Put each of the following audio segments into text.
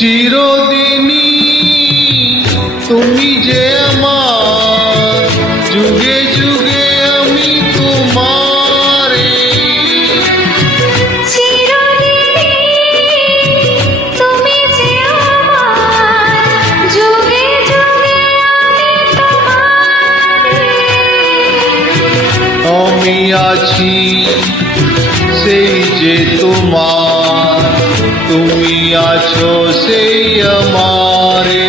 চিরদিনই তুমি যে আমার, যুগে যুগে আমি তোমারে। তুমি যে আমার, যুগে যুগে আমি তোমারে। আমি আছি সেই যে তোমার, তুমি আছো সেই আমারে।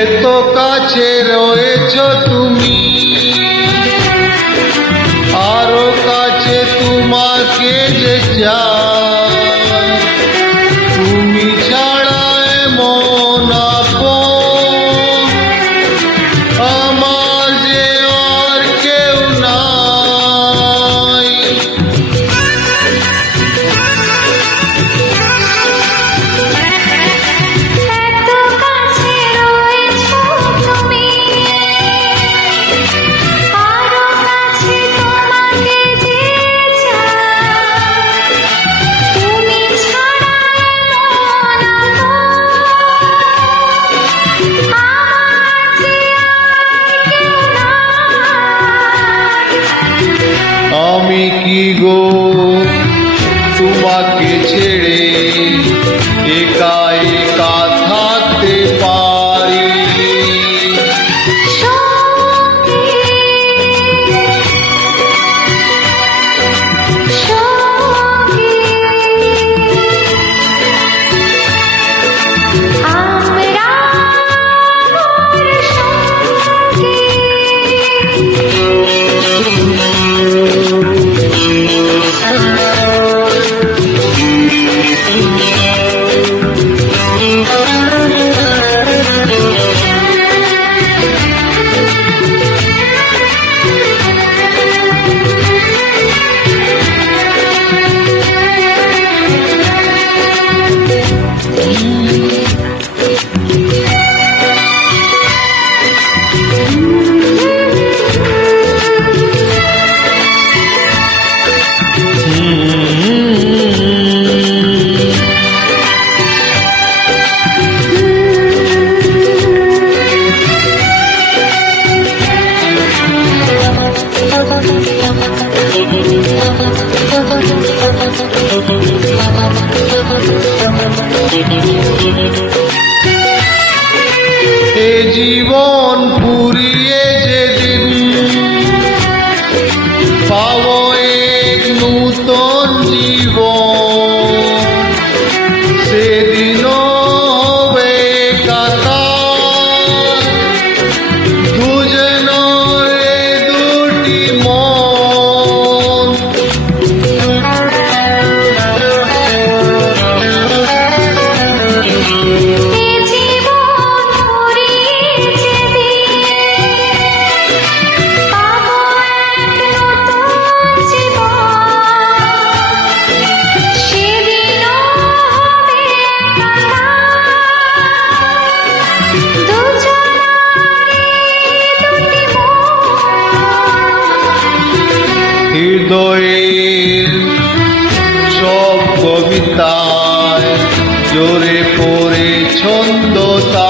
এত কাছে রয়েছ তুমি, আরো কাছে তোমাকে যে চাই। তুমি ছাড়া এমন আপন আমার যে আর কেউ নাই। আমি কি গো তোমাকে ছেড়ে একা একা থাকতে পারি? এ জীবন ফুরিয়ে যেদিন পাবো এক নূতন জীবন, সেদিনও হবে একাকার দুজনের দুটি মন। হৃদয়ের সব কবিতায় জোরে পড়ে ছন্দতা।